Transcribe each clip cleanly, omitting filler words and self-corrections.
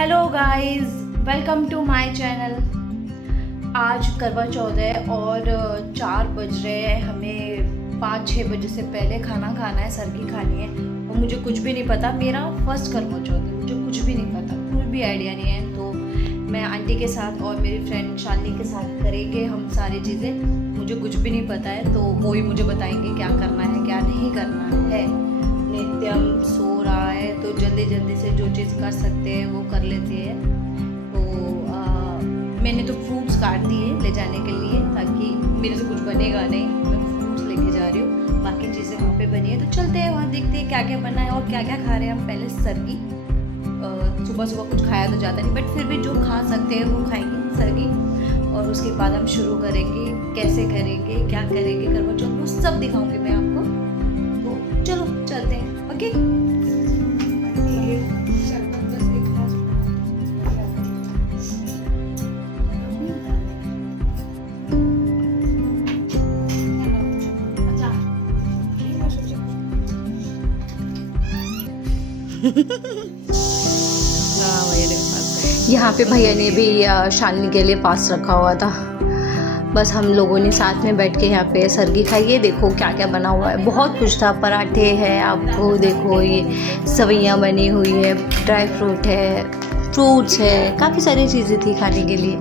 Hello guys, welcome to my channel. आज करवा चौथ है और 4 बज रहे हैं। हमें 5-6 बजे से पहले खाना खाना है, सरगी खानी है। और मुझे कुछ भी नहीं पता, मेरा फर्स्ट करवा चौथ है, मुझे कुछ भी नहीं पता, कुछ भी आइडिया नहीं है। तो मैं आंटी के साथ और मेरी फ्रेंड शालिनी के साथ करेंगे हम सारी चीज़ें। मुझे कुछ भी नहीं पता है, तो वो ही मुझे बताएंगे क्या करना है क्या नहीं करना है। नित्यम सो रहा है, तो जल्दी जल्दी से जो चीज़ कर सकते हैं वो कर लेते हैं। तो मैंने तो फ्रूट्स काट दिए ले जाने के लिए, ताकि मेरे से कुछ बनेगा नहीं, मैं फ्रूट्स लेके जा रही हूँ। बाकी चीज़ें वहाँ पे बनी है, तो चलते हैं वहाँ, देखते हैं क्या क्या बना है और क्या क्या खा रहे हैं हम। पहले सरगी, सुबह सुबह कुछ खाया तो जाता नहीं, बट फिर भी जो खा सकते हैं वो खाएंगे सरगी। और उसके बाद हम शुरू करेंगे, कैसे करेंगे क्या करेंगे करवा चौथ, वो सब दिखाऊंगी मैं आपको। तो चलो चलते हैं, ओके। यहाँ पे भैया ने भी शालिनी के लिए पास रखा हुआ था। बस हम लोगों ने साथ में बैठ के यहाँ पे सरगी खाई। ये देखो क्या क्या बना हुआ है, बहुत कुछ था। पराठे है, आपको देखो ये सवैयाँ बनी हुई है, ड्राई फ्रूट है, फ्रूट्स है, काफ़ी सारी चीज़ें थी खाने के लिए।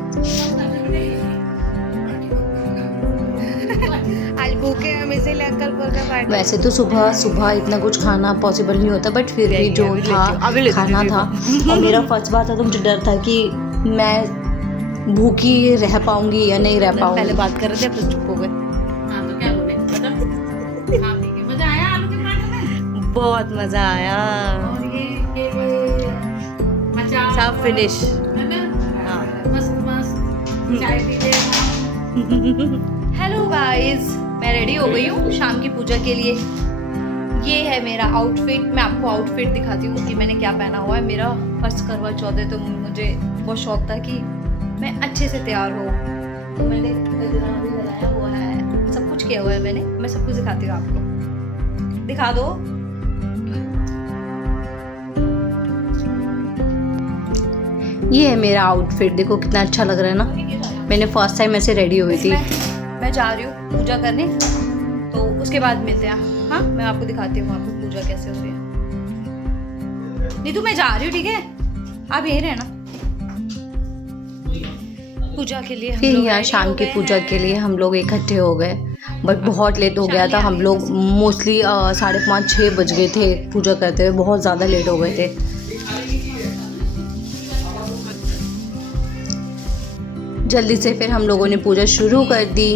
आज भूखे हम इसीलिए कल पार्टी। वैसे तो सुबह सुबह इतना कुछ खाना पॉसिबल नहीं होता, बट फिर भी जो था खाना था। और मेरा फर्स्ट बात था, तो मुझे डर था कि मैं भूखी रह पाऊंगी या नहीं रह पाऊंगी। पहले बात कर रहे थे, फिर चुप हो गए। हाँ तो क्या बोले, मतलब हाँ ठीक है, मजा आया आलू के पराठे में। बहुत मजा आया और ये अचार सब फिनिश। है ना, हाँ। मस्त मस्त चाय पी ले। हेलो गाइस, मैं रेडी हो गई हूँ शाम की पूजा के लिए। ये है मेरा आउटफिट। मैं आपको आउटफिट दिखाती हूँ कि मैंने क्या पहना हुआ है। मेरा फर्स्ट करवा चौथ है, तो मुझे बहुत शौक था कि मैं अच्छे से तैयार हूँ। तो मैंने गजरा भी लगाया हुआ है, सब कुछ किया हुआ है मैंने। मैं सब कुछ दिखाती हूँ आपको, दिखा दो। ये है मेरा आउटफिट, देखो कितना अच्छा लग रहा है ना। मैंने फर्स्ट टाइम ऐसे रेडी हुई थी। मैं जा रही हूँ पूजा करने, तो उसके बाद मिलते हैं। हाँ, मैं आपको दिखाती हूँ वहाँ पे पूजा कैसे हो रही है। नीतू मैं जा रही हूँ, ठीक है, आप यहीं रहना पूजा के लिए। फिर यहाँ शाम की पूजा के लिए हम लोग इकट्ठे हो गए, बट बहुत लेट हो गया था। हम लोग मोस्टली 5:30-6 बज गए थे पूजा करते हुए, बहुत ज़्यादा लेट हो गए थे। जल्दी से फिर हम लोगों ने पूजा शुरू कर दी।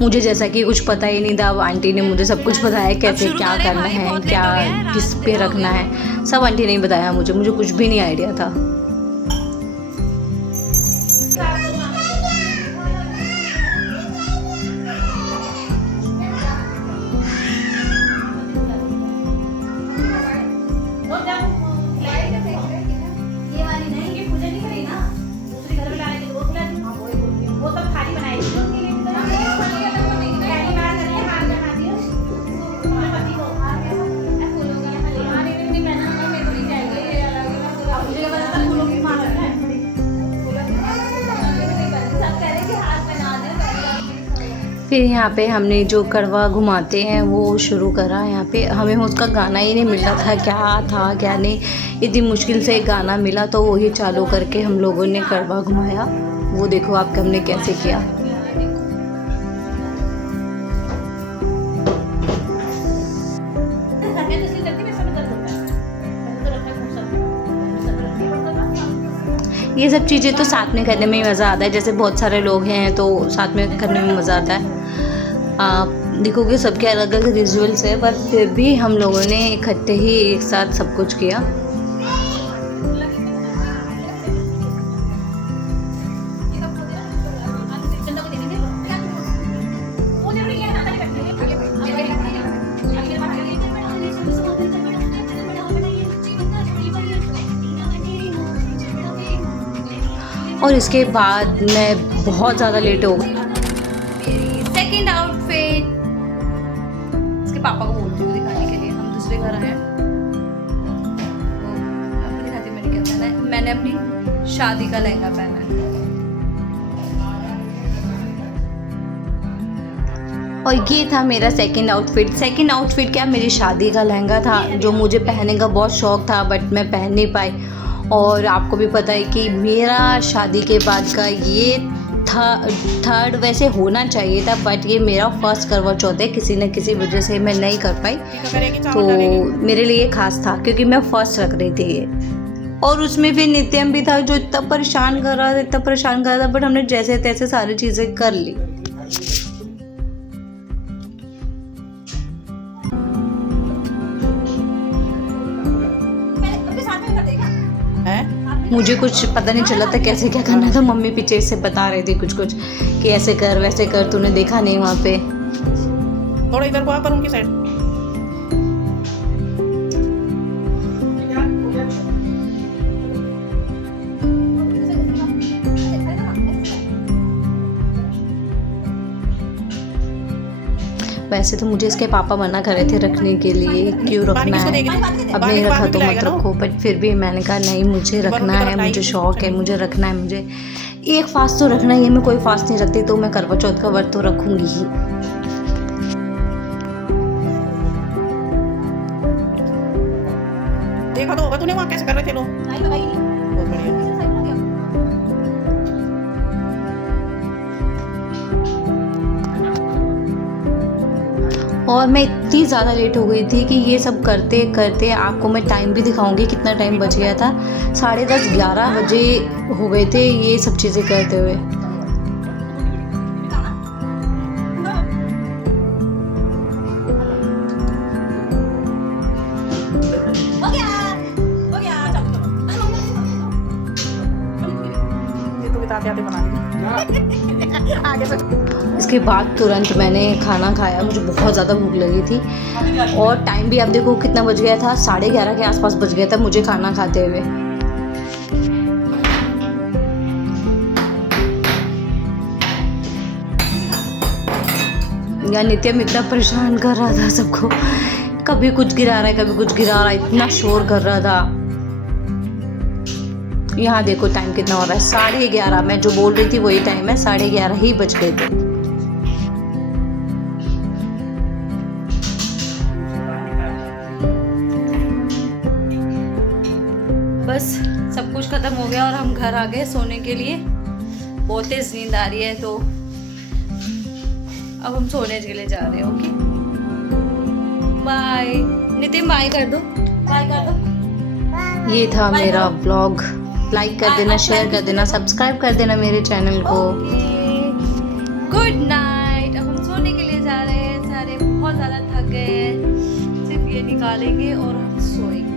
मुझे जैसा कि कुछ पता ही नहीं था, अब आंटी ने मुझे सब कुछ बताया, कैसे क्या करना है, क्या किस पे रखना है, सब आंटी ने बताया मुझे कुछ भी नहीं आइडिया था। फिर यहाँ पे हमने जो कड़वा घुमाते हैं वो शुरू करा। यहाँ पे हमें उसका गाना ही नहीं मिल रहा था, क्या था क्या नहीं। इतनी मुश्किल से गाना मिला, तो वही चालू करके हम लोगों ने कड़वा घुमाया। वो देखो आपके हमने कैसे किया। ये सब चीज़ें तो साथ में करने में ही मज़ा आता है। जैसे बहुत सारे लोग हैं तो साथ में करने में मज़ा आता है। आप देखोगे सबके अलग अलग रिचुअल्स है, पर फिर भी हम लोगों ने इकट्ठे ही एक साथ सब कुछ किया। और इसके बाद मैं बहुत ज़्यादा लेट हो गई। सेकंड आउटफिट इसके पापा को बोलती हूँ दिखाने के लिए। हम दूसरे दूसरे घर आए हैं। तो आपको दिखाती हूँ मैंने क्या पहना है। मैंने अपनी शादी का लहंगा पहना है। और ये था मेरा सेकंड आउटफिट। सेकंड आउटफिट क्या, मेरी शादी का लहंगा था जो मुझे पहनने का बहुत शौक़ था, बट मैं पहन नहीं पाई। और आपको भी पता है कि मेरा शादी के बाद का ये थर्ड वैसे होना चाहिए था, बट ये मेरा फर्स्ट करवा चौथ है। किसी न किसी वजह से मैं नहीं कर पाई, तो मेरे लिए ख़ास था क्योंकि मैं फर्स्ट रख रही थी ये। और उसमें फिर नित्यम भी था जो इतना परेशान कर रहा था, इतना परेशान कर रहा था, बट हमने जैसे तैसे सारी चीज़ें कर ली। मुझे कुछ पता नहीं चला था कैसे क्या करना था। मम्मी पीछे से बता रही थी कुछ कुछ कि ऐसे कर वैसे कर, तूने देखा नहीं वहाँ पे। थोड़ा इधर को आ पर उनकी साइड। वैसे तो मुझे इसके पापा मना कर रहे थे रखने के लिए, क्यों रखना है, अब नहीं रखा तो मत रखो, बट फिर भी मैंने कहा नहीं मुझे रखना है, मुझे शौक़ है, मुझे रखना है। मुझे एक फास्ट तो रखना है, मैं कोई फास्ट नहीं रखती तो मैं करवा चौथ का व्रत तो रखूँगी ही। देखा तो होगा तूने वहाँ कैसे कर रहे थे लोग। बहुत बढ़िया। और मैं इतनी ज़्यादा लेट हो गई थी कि ये सब करते करते आपको मैं टाइम भी दिखाऊंगी कितना टाइम बच गया था। 10:30 11 बजे हो गए थे ये सब चीज़ें करते हुए। ये तो बताते आते बना ली। आगे से इसके बाद तुरंत मैंने खाना खाया, मुझे बहुत ज़्यादा भूख लगी थी। और टाइम भी आप देखो कितना बज गया था, 11:30 के आसपास बज गया था मुझे खाना खाते हुए। यार नित्यम इतना परेशान कर रहा था सबको, कभी कुछ गिरा रहा है कभी कुछ गिरा रहा है, इतना शोर कर रहा था। यहाँ देखो टाइम कितना हो रहा है, 11:30। मैं जो बोल रही थी वही टाइम है, 11:30 ही बज गए थे। बस सब कुछ ख़त्म हो गया और हम घर आ गए सोने के लिए। बहुत तेज नींद आ रही है तो अब हम सोने के लिए जा रहे हैं। Okay bye. नितिन बाय कर दो, बाय कर दो। ये था मेरा ब्लॉग। लाइक कर देना, शेयर कर देना, सब्सक्राइब कर देना मेरे चैनल को। Good night. अब हम सोने के लिए जा रहे हैं, सारे बहुत ज़्यादा थक गए हैं, सिर्फ ये निकालेंगे और हम सोएंगे।